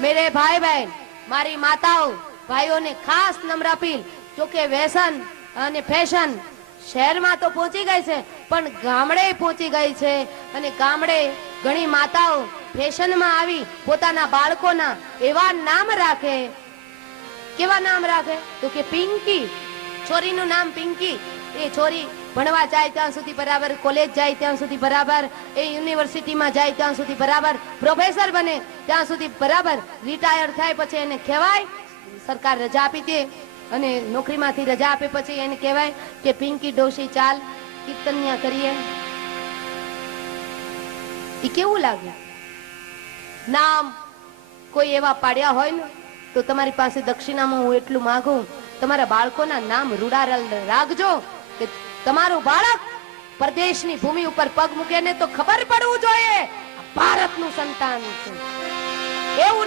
मेरे भाई बहन, मारी माताओं भाइयों ने खास नम्र अपील, जो के व्यसन અને ફેશન શહેરમાં તો પહોંચી ગઈ છે પણ ગામડે પહોંચી ગઈ છે અને ગામડે ઘણી માતાઓ ફેશનમાં આવી પોતાના બાળકોના એવા નામ રાખે, કેવા નામ રાખે તો કે પિંકી, છોરીનું નામ પિંકી. એ છોરી ભણવા જાય ત્યાં સુધી બરાબર, કોલેજ જાય ત્યાં સુધી બરાબર, એ યુનિવર્સિટીમાં જાય ત્યાં સુધી બરાબર, પ્રોફેસર બને ત્યાં સુધી બરાબર, રિટાયર થાય પછી એને કહેવાય સરકાર રજા આપી દે અને નોકરીમાંથી રજા આપે પછી એને કહેવાય કે પિંકી ડોશી ચાલ કીર્તનિયા કરીએ. એ કેવું લાગે? નામ કોઈ એવા પાડ્યા હોય ને તો તમારી પાસે દક્ષિણામાં હું એટલું માંગુ, તમારા બાળકોના નામ રૂડારલ રાખજો કે તમારું બાળક પરદેશની ભૂમિ ઉપર પગ મૂકે ને તો ખબર પડવું જોઈએ ભારતનું સંતાન છે એવું.